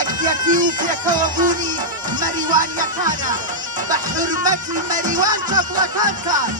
یەکیەتی و پێکەوەبوونی مەریوانیەکانە بە حورمەتی مەریوان چەپڵەکانتان.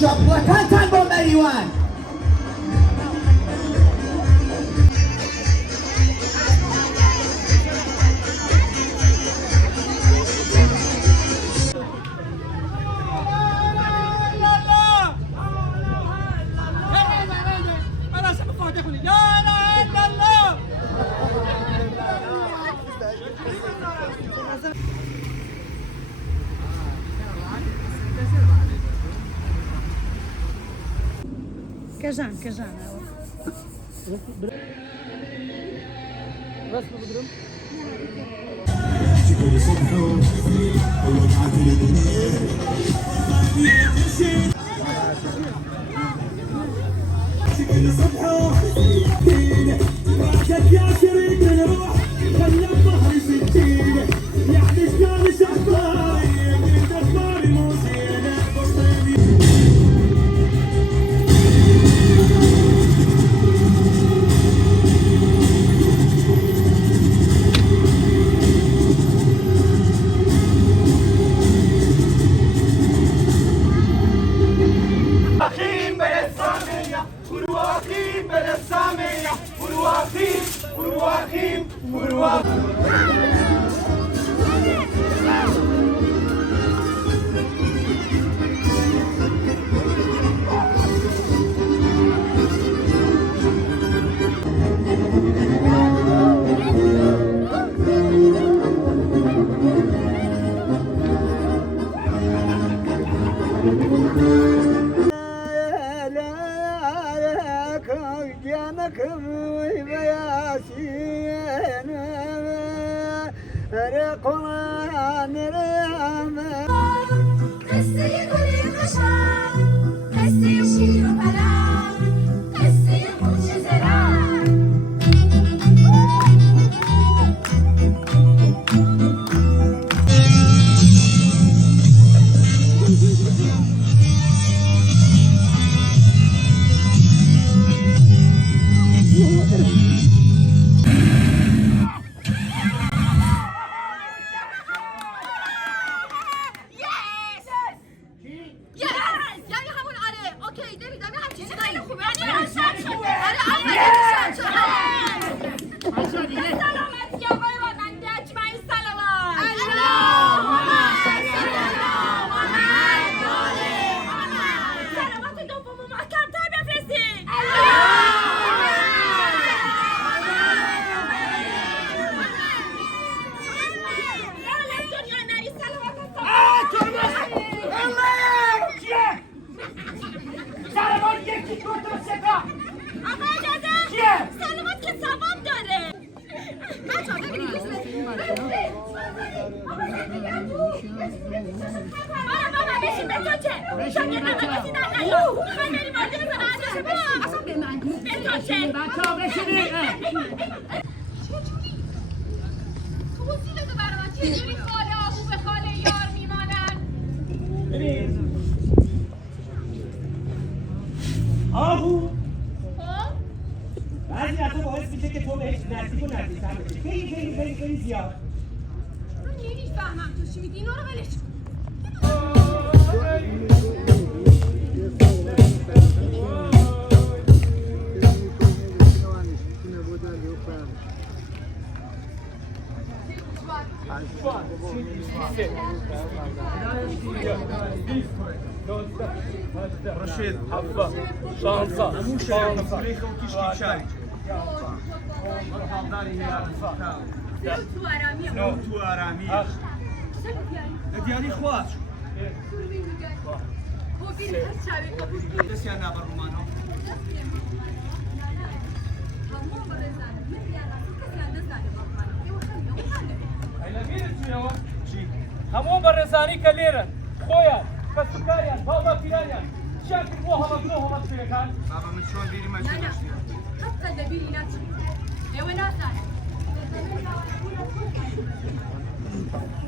چەپڵەکانتان بۆ مەریوان. كجان كجان رسم بدرم Bana بشین به تو چه؟ شاگرد من رسیدن نیام میخوای بری وارد صنعت با اصلا به من به تو چه؟ بچه‌ها بشینید توضیح بده برای من چجوری خاله آهو به خاله یار میمانن؟ ببین آهو خب؟ بعضی وقتا باعث میشه که تو بهش نزدیک و نزدیک‌تر بشی خیلی زیاد من نمیفهمم تو چی میگی اینا رو ولش کن رشيد حفا شانصة شانصة تو آرامی نو تو آرامی دیانی خواهد دستی نبر رومانو همون بررسانی کلیرن خویان کسکاریان بابا پیرانیان شکل بو همه پیرکان بابا من شلون بیری لا ماشین لا حتى دبيري نفسي يا وناسة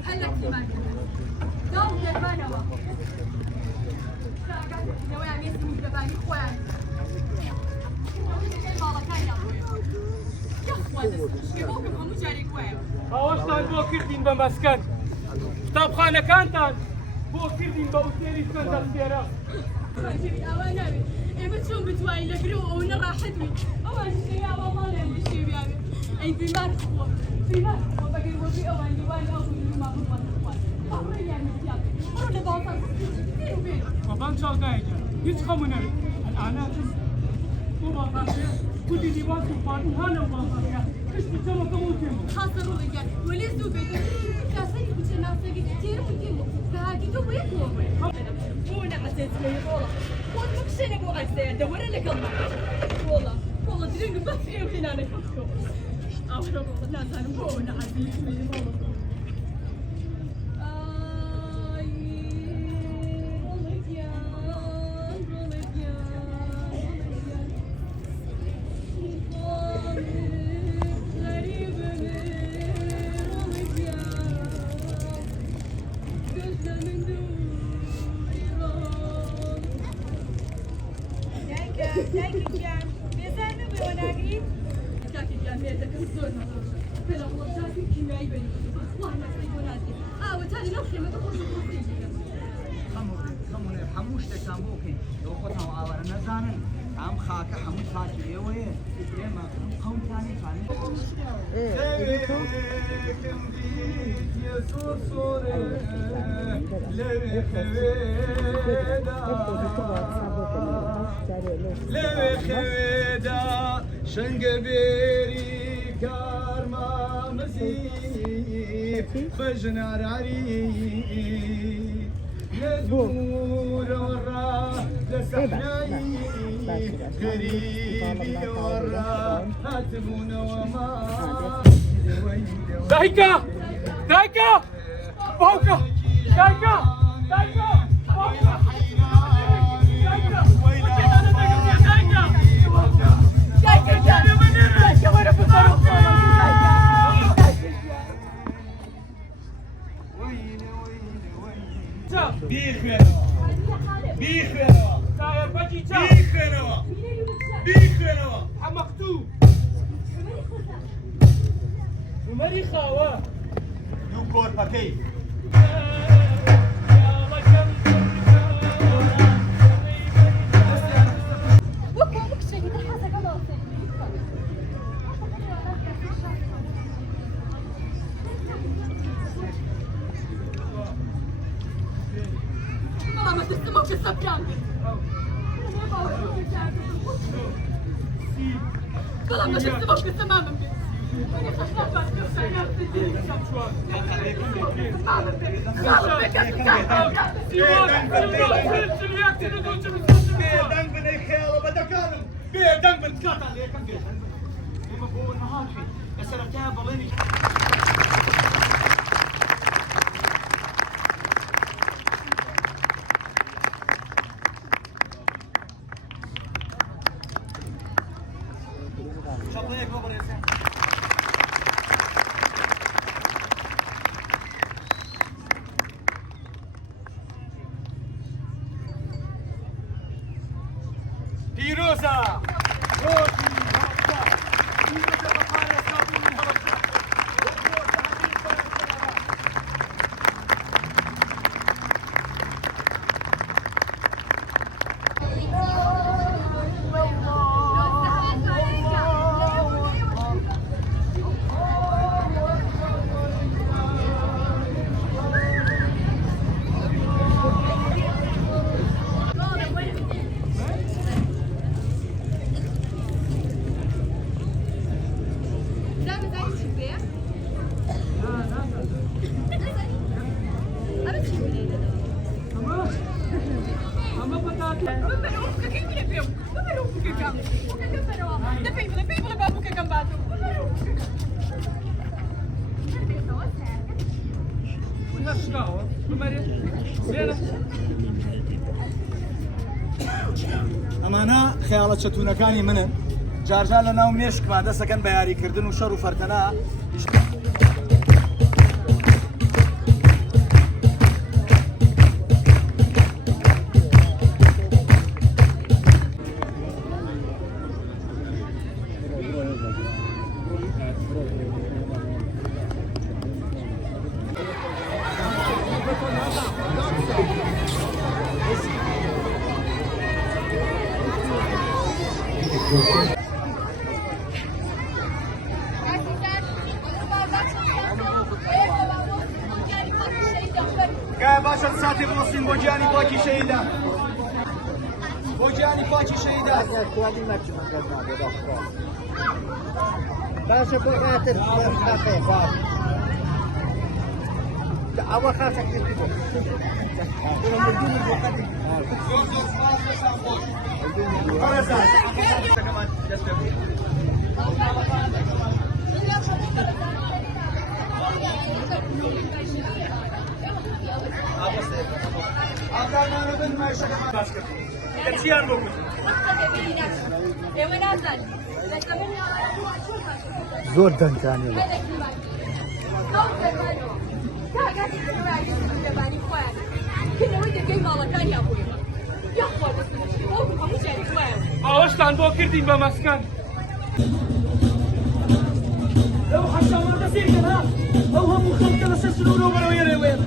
هلا كمان دوم جربانة لو يعني اسمه جرباني خوان يا اخوان شكيبوكم هم جاري خوان هاوشتان بو کردین به مسکن کتابخانەکانتان بۆ کردین بە ئوتێلی خوێن دەستێرە ئەوە ناوێت ئێمە چۆن بتوانین لەگرەوە ئەوە نەڕاحەت بین ئەوان شێیاوە ماڵێن بشێویاوێت ئەی بیمار خۆ بەگەر وەبی ئەوان دیوان ئەو ما بڵوان خوان هاوڕێیان نزیاد ئەوە لە باڵتان دێ و بێن بابان چاودایەکە هیچ خەمونە ئەلاناتم بۆ باڵتاشێ کودی دیوان سوپاردن هانە باڵتاشە کشتی چەمەکەم و تێم خاصة روحك وليه زوبي كاسني كنت ناسك كثير مهمة فهاجي تو وين هو وانا عزيز لي والله وانا مكشنا ابو عزيز دور لك الله والله دريني بس ايه وهنا انا كفكو والله لا انا مو انا عزيز لي والله خمونه هموش تکان بوکن لو خودم آواره نزانن هم خاک همون خاکی لیوه ما قوم ثاني ثاني لوي خويدا شنقبيري كارما مسيف بجنار عريق لدور ورا لسحناي قريبي ورا هاتفون وما دايكا بوكا دايكا بوكا بيخيروا ساير بجي جا بيخيروا حمقتو ومري خاوة يوكور باكي ما تستموش السبران والله ما تستموش السمامة شطيك بابا ياسين بيروزا ئەمانە خەیاڵە چەتونەکانی منن جارجار لە ناو مێشکما دەسەکەن بە یاریکردن و شەڕ و فەرتەنا کای باشە ساتی بڵستین بۆ گیانی پاکی شەهیدان بۆ گیانی پاکی شەهیدان باشە بۆ ڕاتر ئەوە خاچە چیان بۆ ئێوە نازان زۆر دەنجانێ ئەوەشتان بۆ کردین بە مەسکەن لەو حەشامان دەسێکن ها ئەو هەموو خەڵکە لەسەر سنوورەوە بەرەوە یێرێوێن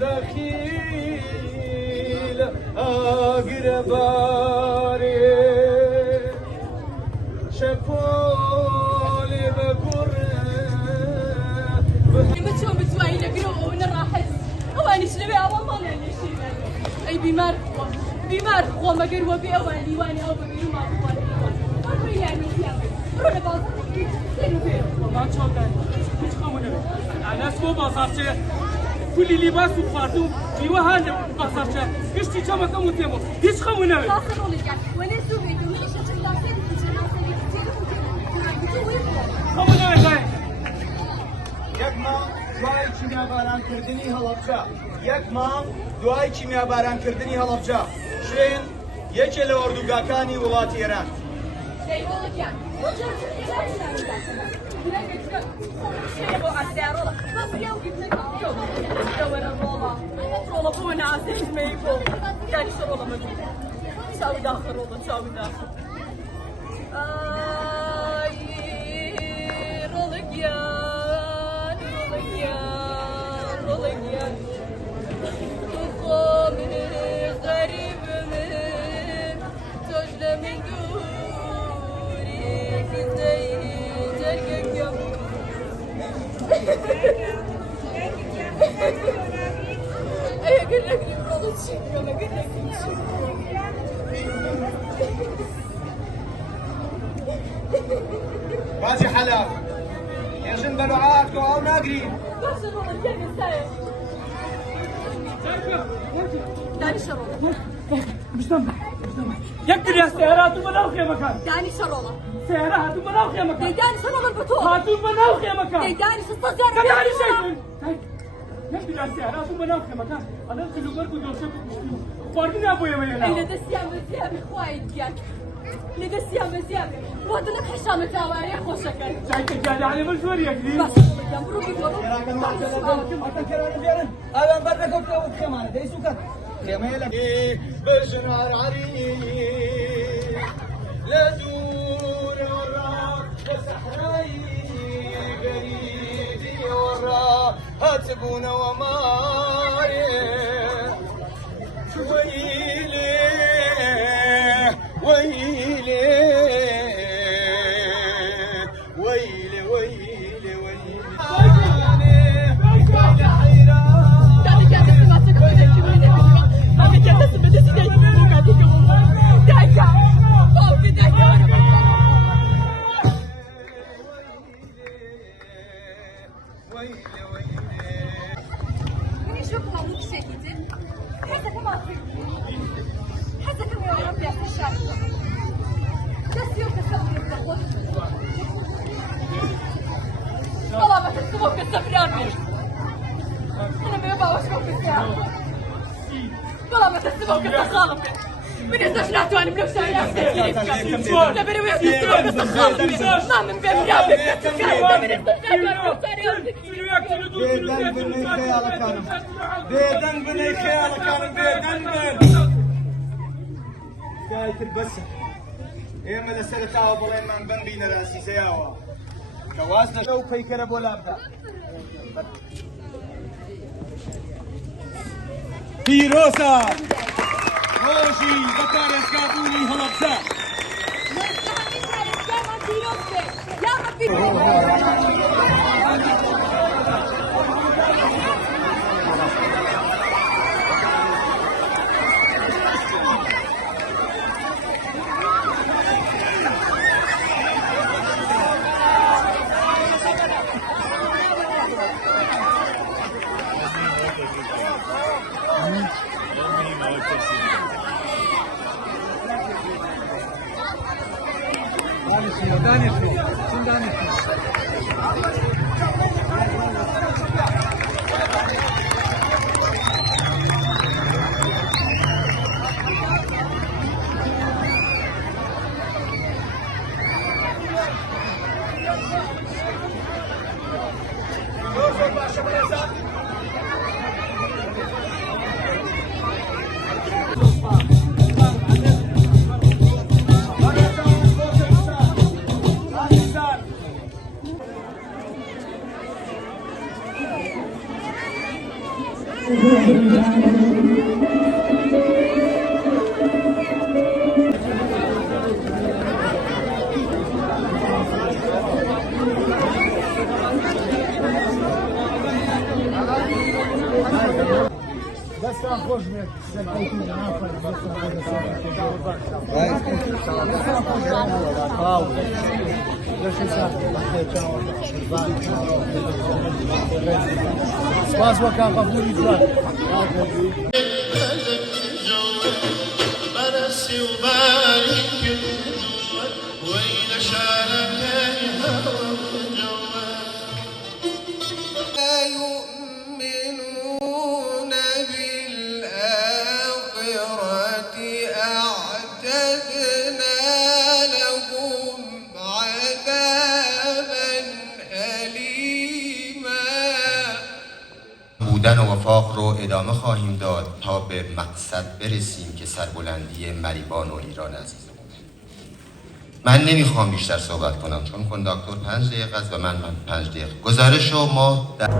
دخيل أقرباري شكولي بكره بتشوف بتسوي لك وانا راحت اواني شنبي والله لا شيء اي بيمار هو ما قروا بي اواني واني او بيرو ما هو يعني روح باز ما چۆکان هیچ خەمونە ئەناس بۆ بازارچێ کولی لیباس و خواردوم میوە هەن لە بازارچە گشتی چەمەکەم و تێمەوە هیچ خەمونەوێ خەمونەوێ دای یەک مانگ دوای کیمیابارانکردنی هەڵەبجە یەک مانگ دوای کیمیابارانکردنی هەڵەبجە شوێن یەکێ لە ئۆردوگاکانی وڵاتی ئێران بازی حەلاو هێژن بە دوعاک تۆ ئەو ناگرین یەک گریا سێرە هاتوو بە ناو خێمەکان دانی شەڕۆڵە سێرە هاتوو بە ناو خێمەکان دەیدانی شەڕۆڵە بە تۆ هاتوو بە ناو خێمەکان دەیدانی سەستە جارە دەدانی شەیدن یک دستی هراتون بنام خمکان الان کلوبر کو دوشه بکشتیم فاردی نبویم ئەی لە دەستیان بە زیابی خوایت گیان لە دەستیان بە زیابی وا دڵە خەشامە تاوارەیە خۆشەکەن جایکە جادعانێ بە زۆر یەکدی باشە بڵێم بڕۆ بیگۆڕ ئەوان بەردەکەوتەوە خێمانە دەی سوکات خێمەیە لە بجنار عريق لدور وراء وصحراي قريبي وراء هاتبون وماي ويلي ويلي ويلي ويلي ويلي من ازاش ناتوانم لو شايف ما من بين بيدن بني خيالك انا بيدن بني خيالك انا بيدن بن قايت البسه ايه من السنه بولين من بن بين راسي سياوا كواسنا لو فيكر ابو لابدا بيروسا روشي بكار اسكابوني هلبسا سپاس وەکە قبولی جوان برسي وبارك وين شارك لا يؤمنون بالآخرة أعتدنا لهم عذابا أليما بودن و وفاق رو ادامه خواهیم داد تا به مقصد برسیم که سربلندی مریبان و ایران عزیز. من نمیخوام بیشتر صحبت کنم چون کنداکتور 5 دقیقه است و من 5 دقیقه. گزارش رو ما در